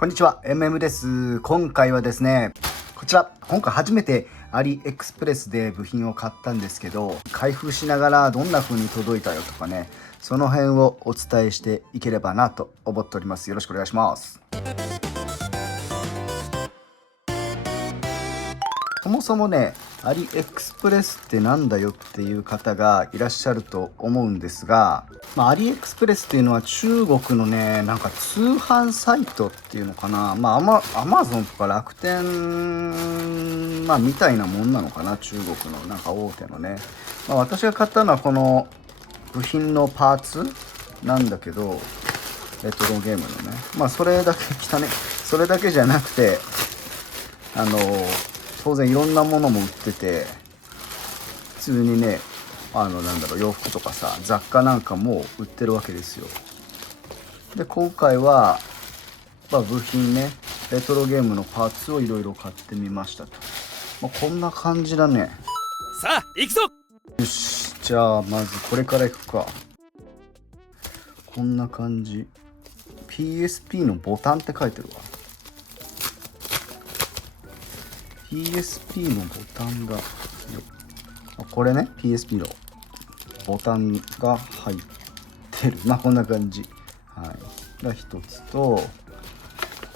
こんにちは、MM です。今回はですね、こちら、今回初めてアリエクスプレスで部品を買ったんですけど、開封しながらどんな風に届いたよとかね、その辺をお伝えしていければなと思っております。よろしくお願いします。そもそもね、アリエクスプレスってなんだよっていう方がいらっしゃると思うんですが、アリエクスプレスっていうのは中国のね、なんか通販サイトっていうのかな。アマゾンとか楽天、みたいなもんなのかな。中国のなんか大手のね。私が買ったのはこの部品のパーツなんだけど、レトロゲームのね。それだけそれだけじゃなくて、当然いろんなものも売ってて、普通にね、洋服とかさ、雑貨なんかも売ってるわけですよ。で、今回は、部品ね、レトロゲームのパーツをいろいろ買ってみましたと。こんな感じだね。さあ、行くぞ。よし、じゃあまずこれからいくか。こんな感じ。PSP のボタンって書いてるわ。PSP のボタンが、これね、PSP のボタンが入ってる。こんな感じ。はい。が一つと、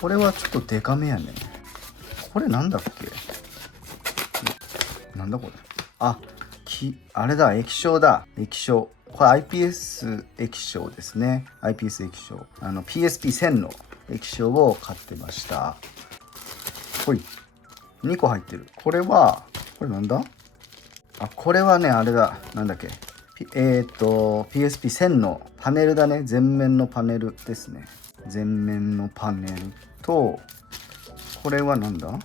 これはちょっとデカめやね。これなんだっけ？なんだこれ。あれだ、液晶だ。液晶。これ IPS 液晶ですね。IPS 液晶。PSP1000 の液晶を買ってました。ほい。2個入ってる。これなんだ？これはね、あれだ。なんだっけ。PSP1000 のパネルだね。前面のパネルですね。前面のパネルと、これはなんだ？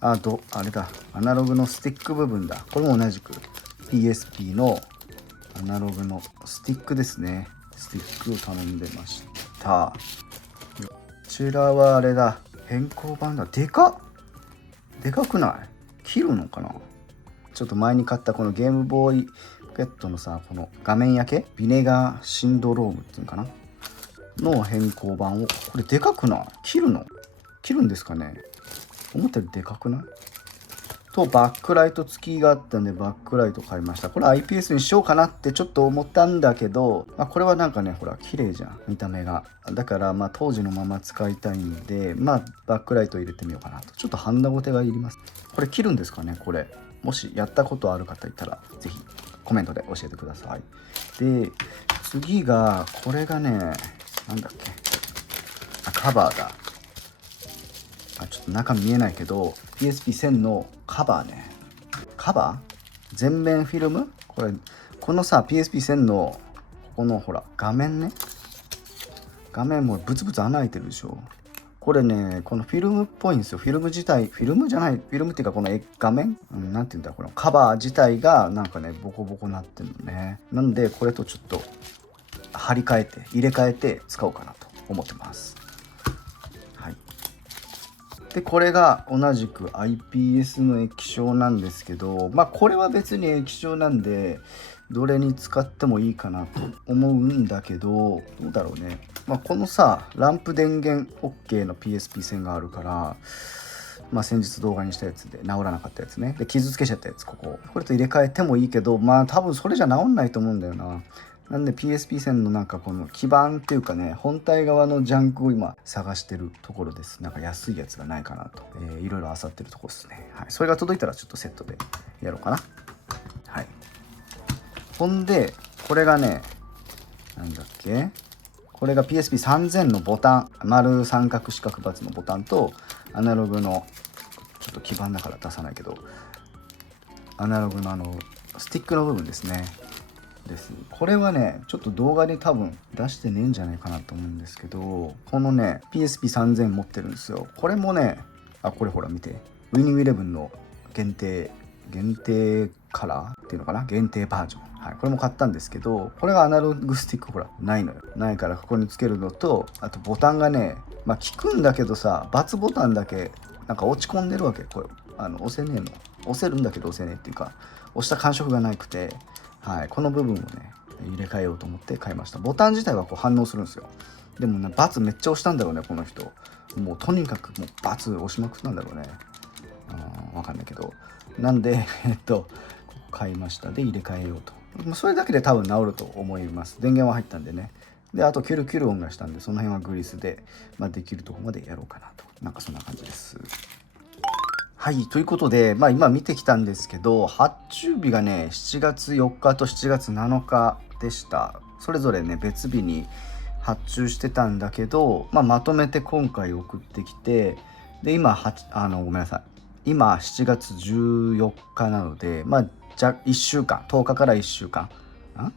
あれだ。アナログのスティック部分だ。これも同じく PSP のアナログのスティックですね。スティックを頼んでました。こちらはあれだ。変更版だ。でかくない？切るのかな？ちょっと前に買ったこのゲームボーイポケットのさ、この画面焼けビネガーシンドロームっていうのかなの変更版を、これでかくない？切るんですかね？思ったよりでかくない？と、バックライト付きがあったんで、バックライト買いました。これ IPS にしようかなってちょっと思ったんだけど、これはなんかね、ほら、綺麗じゃん。見た目が。だから、当時のまま使いたいんで、バックライト入れてみようかなと。ちょっとハンダごてがいります。これ切るんですかね？これ。もしやったことある方いたら、ぜひコメントで教えてください。で、次が、これがね、なんだっけ。カバーだ。ちょっと中見えないけど PSP1000 のカバーね。カバー全面フィルム。このさ PSP1000 のここのほら画面ね、画面もブツブツ穴開いてるでしょ。これね、このフィルムっぽいんですよ。フィルム自体、フィルムじゃない、フィルムっていうかこの画面、なんていうんだ、このカバー自体がなんかねボコボコなってるのね。なんでこれとちょっと入れ替えて使おうかなと思ってます。で、これが同じく IPS の液晶なんですけど、これは別に液晶なんで、どれに使ってもいいかなと思うんだけど、どうだろうね。このさ、ランプ電源 OK の PSP 線があるから、先日動画にしたやつで治らなかったやつね。で、傷つけちゃったやつ、これと入れ替えてもいいけど、多分それじゃ治んないと思うんだよな。なんで PSP 線のなんかこの基板っていうかね、本体側のジャンクを今探してるところです。なんか安いやつがないかなと、いろいろ漁ってるところですね。はい。それが届いたらちょっとセットでやろうかな。はい。ほんで、これがね、なんだっけ？これが PSP3000 のボタン、丸三角四角×のボタンと、アナログの、ちょっと基板だから出さないけど、アナログのスティックの部分ですね。これはね、ちょっと動画で多分出してねえんじゃないかなと思うんですけど、このね PSP3000 持ってるんですよ。これもね、これほら見て、ウィニングイレブンの限定カラーっていうのかな、限定バージョン。はい、これも買ったんですけど、これがアナログスティックほらないのよ。ないからここにつけるのと、あとボタンがね、効くんだけどさ、×ボタンだけなんか落ち込んでるわけ。これ押せねえの。押せるんだけど押せねえっていうか、押した感触がなくて、はい、この部分をね入れ替えようと思って買いました。ボタン自体はこう反応するんですよ。でもね、×めっちゃ押したんだろうね、この人。もうとにかくもうバツ押しまくったんだろうね。わかんないけど。なんで買いました。で入れ替えようと。それだけで多分治ると思います。電源は入ったんでね。であとキュルキュル音がしたんで、その辺はグリスで、できるところまでやろうかなと。なんかそんな感じです。はい、ということで、今見てきたんですけど、発注日がね、7月4日と7月7日でした。それぞれね、別日に発注してたんだけど、まとめて今回送ってきて、で、今、ごめんなさい。今、7月14日なので、じゃ1週間、10日から1週間、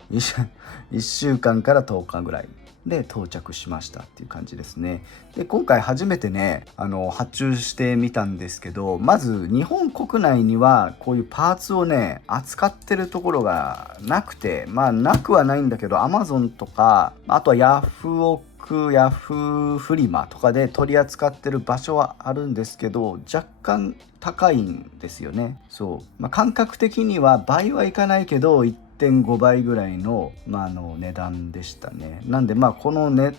1週間から10日ぐらいで到着しましたっていう感じですね。で今回初めてね発注してみたんですけど、まず日本国内にはこういうパーツをね扱ってるところがなくて、なくはないんだけど Amazon とかあとはヤフオクヤフーフリマとかで取り扱ってる場所はあるんですけど、若干高いんですよね。そう、感覚的には倍はいかないけど1.5倍ぐらいの、値段でしたね。なんでこのね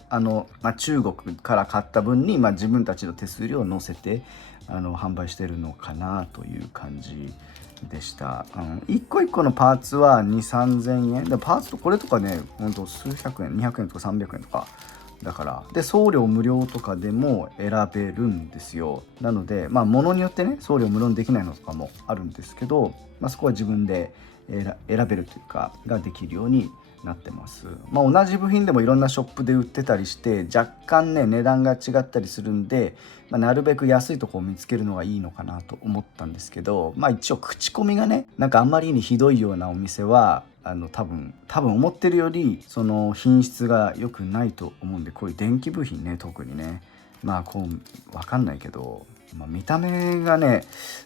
中国から買った分に、自分たちの手数料を乗せて販売してるのかなという感じでした。一個一個のパーツは2、3千円で、パーツとこれとかねほんと数百円200円とか300円とかだから、で送料無料とかでも選べるんですよ。なので物によってね送料無料にできないのとかもあるんですけど、そこは自分で選べるというかができるようになってます。同じ部品でもいろんなショップで売ってたりして若干ね値段が違ったりするんで、なるべく安いとこを見つけるのがいいのかなと思ったんですけど、一応口コミがねなんかあんまりにひどいようなお店は多分思ってるよりその品質が良くないと思うんで、こういう電気部品ね特にねこう分かんないけど、見た目がね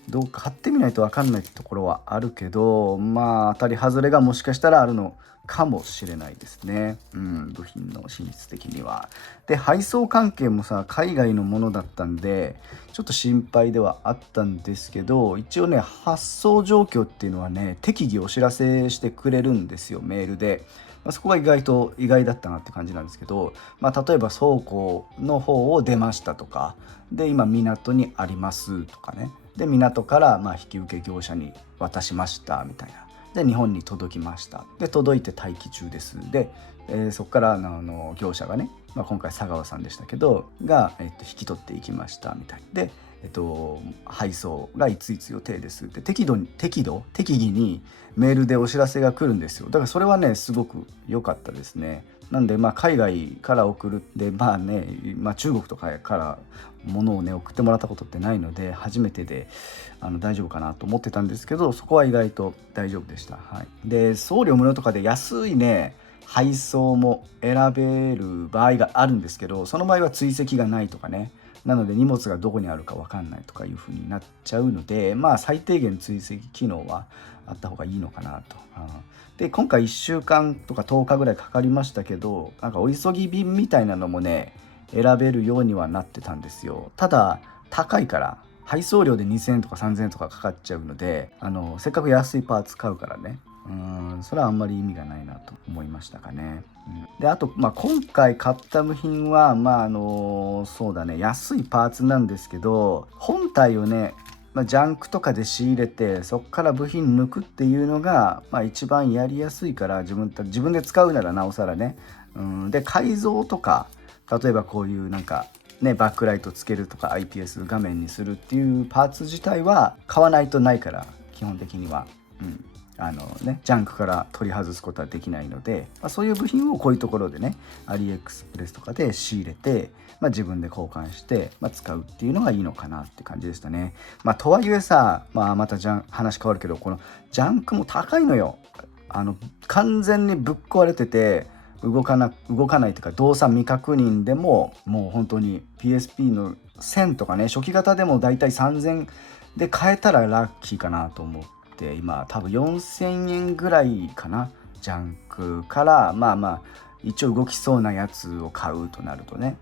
どう買ってみないと分かんないところはあるけど、当たり外れがもしかしたらあるのかもしれないですね。部品の品質的には。で配送関係もさ海外のものだったんでちょっと心配ではあったんですけど、一応ね発送状況っていうのはね適宜お知らせしてくれるんですよ、メールで。そこが意外だったなって感じなんですけど、例えば倉庫の方を出ましたとかで今港にありますとかね、で港から引き受け業者に渡しましたみたいな、で日本に届きました、で届いて待機中です、で、そこから業者がね、今回佐川さんでしたけどが、引き取っていきましたみたいで、配送がいついつ予定ですって適宜にメールでお知らせが来るんですよ。だからそれはねすごく良かったですね。なんで海外から送るで中国とかから物をね送ってもらったことってないので初めてで大丈夫かなと思ってたんですけど、そこは意外と大丈夫でした。で送料無料とかで安いね配送も選べる場合があるんですけど、その場合は追跡がないとかね、なので荷物がどこにあるか分かんないとかいう風になっちゃうので、最低限追跡機能はあった方がいいのかなと。で今回1週間とか10日ぐらいかかりましたけど、なんかお急ぎ便みたいなのもね選べるようにはなってたんですよ。ただ高いから配送料で2000円とか3000円とかかかっちゃうので、せっかく安いパーツ買うからね、それはあんまり意味がないなと思いましたかね。であと、今回買った部品はそうだね安いパーツなんですけど、本体をねジャンクとかで仕入れてそこから部品抜くっていうのが、一番やりやすいから、自分で使うならなおさらね。で改造とか例えばこういうなんかねバックライトつけるとか IPS 画面にするっていうパーツ自体は買わないとないから、基本的には。ジャンクから取り外すことはできないので、そういう部品をこういうところでねアリエクスプレスとかで仕入れて、自分で交換して、使うっていうのがいいのかなって感じでしたね。とはいえさ、また話変わるけど、このジャンクも高いのよ。完全にぶっ壊れてて動かないというか動作未確認でももう本当に PSP の1000とかね初期型でもだいたい3000で買えたらラッキーかなと思って、今多分4000円ぐらいかな、ジャンクから一応動きそうなやつを買うとなるとね、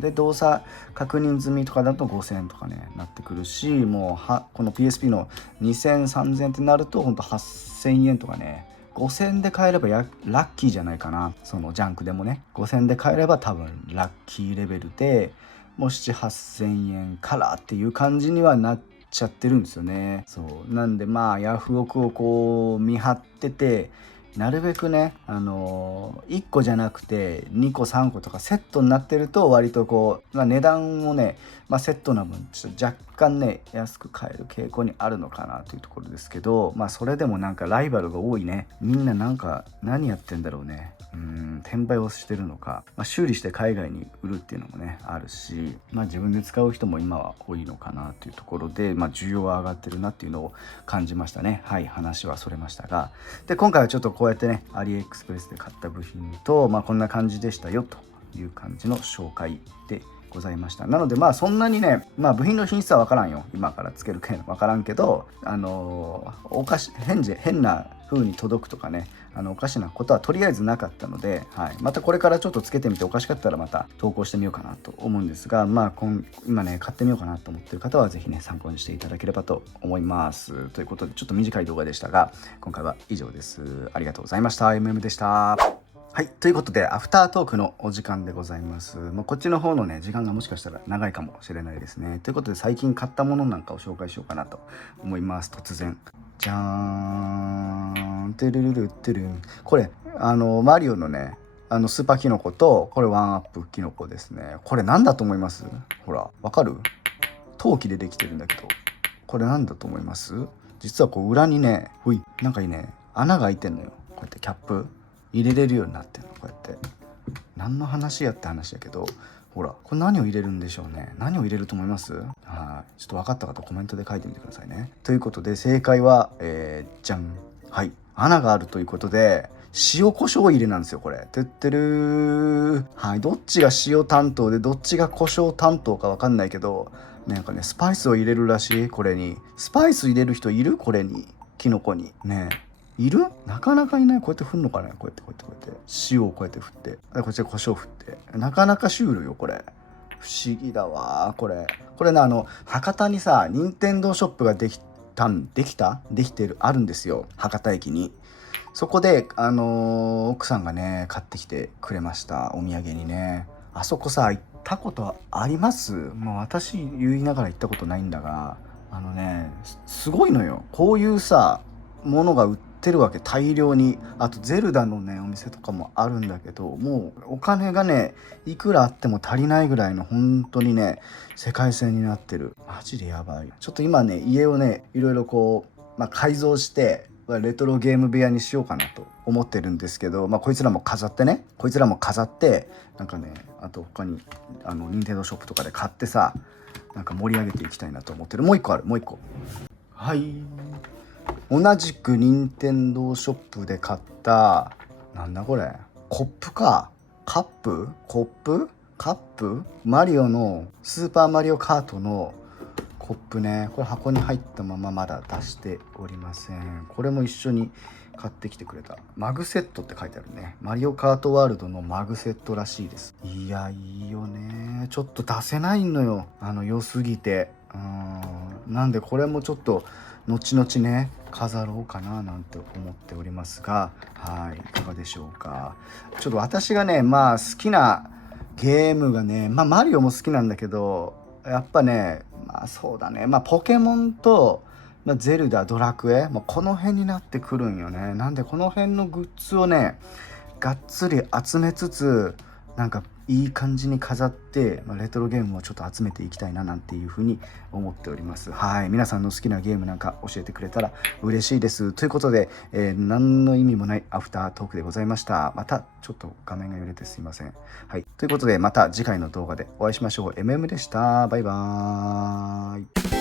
で動作確認済みとかだと5000円とかねなってくるし、もうこの PSP の2000、3000ってなるとほんと8000円とかね、5000で買えればラッキーじゃないかな。そのジャンクでもね5000で買えれば多分ラッキーレベルで、もう7、8,000円からっていう感じにはなっちゃってるんですよね。そうなんでまあヤフオクをこう見張ってて、なるべくね1個じゃなくて2個3個とかセットになってると割とこう、値段もね、セットな分ちょっと若干ね安く買える傾向にあるのかなというところですけど、それでもなんかライバルが多いね。みんななんか何やってんだろうね。転売をしてるのか、修理して海外に売るっていうのもねあるし、自分で使う人も今は多いのかなというところで、需要は上がってるなっていうのを感じましたね。はい、話はそれましたが、で今回はちょっとこうやってねアリエクスプレスで買った部品と、こんな感じでしたよという感じの紹介でございました。なのでそんなにね、部品の品質は分からんよ、今からつけるけん分からんけど、おかし変な風に届くとかね、おかしなことはとりあえずなかったので、またこれからちょっとつけてみておかしかったらまた投稿してみようかなと思うんですが、今ね買ってみようかなと思ってる方はぜひね参考にしていただければと思います。ということでちょっと短い動画でしたが今回は以上です。ありがとうございました。MM でした。はい、ということでアフタートークのお時間でございます。こっちの方のね時間がもしかしたら長いかもしれないですね。ということで最近買ったものなんかを紹介しようかなと思います。突然じゃーん、てるるるってるん、これマリオのねスーパーキノコとこれワンアップキノコですね。これなんだと思います？ほらわかる？陶器でできてるんだけどこれなんだと思います？実はこう裏にねなんかいいね穴が開いてんのよ。こうやってキャップ入れれるようになってんの。こうやって何の話やって話だけど、ほらこれ何を入れるんでしょうね。何を入れると思います？はい、ちょっと分かった方コメントで書いてみてくださいね。ということで正解はじゃん、はい、穴があるということで塩コショウ入れなんですよ。これてってるー、はい、どっちが塩担当でどっちがコショウ担当か分かんないけど、なんかねスパイスを入れるらしい。これにスパイス入れる人いる？これにキノコにねいる？なかなかいない。こうやって振るのかね。こうやって塩をこうやって振って、こっちで胡椒振って、なかなかシュールよこれ。不思議だわこれね。博多にさ任天堂ショップができてるあるんですよ、博多駅に。そこで奥さんがね買ってきてくれました、お土産にね。あそこさ行ったことあります？もう私言いながら行ったことないんだが、すごいのよ。こういうさものが売ってるわけ、大量に。あとゼルダのねお店とかもあるんだけど、もうお金がねいくらあっても足りないぐらいの本当にね世界線になってる。マジでやばい。ちょっと今ね家をねいろいろこう、改造してレトロゲーム部屋にしようかなと思ってるんですけど、こいつらも飾ってなんかね、あと他に任天堂ショップとかで買ってさ、なんか盛り上げていきたいなと思ってる。もう一個ある。もう一個、はい、同じく任天堂ショップで買ったなんだこれ、コップかカップマリオのスーパーマリオカートのコップね。これ箱に入ったまままだ出しておりません。これも一緒に買ってきてくれた。マグセットって書いてあるね。マリオカートワールドのマグセットらしいです。いやいいよね。ちょっと出せないのよ、良すぎて。なんでこれもちょっと後々ね飾ろうかななんて思っておりますが、はい、いかがでしょうか。ちょっと私がね好きなゲームがね、マリオも好きなんだけど、やっぱねそうだね、ポケモンと、ゼルダ、ドラクエ、この辺になってくるんよね。なんでこの辺のグッズをねがっつり集めつつ、なんかいい感じに飾って、レトロゲームもちょっと集めていきたいななんていうふうに思っております。はい、皆さんの好きなゲームなんか教えてくれたら嬉しいです。ということで、何の意味もないアフタートークでございました。またちょっと画面が揺れてすいません。はい、ということでまた次回の動画でお会いしましょう。MM でした。バイバーイ。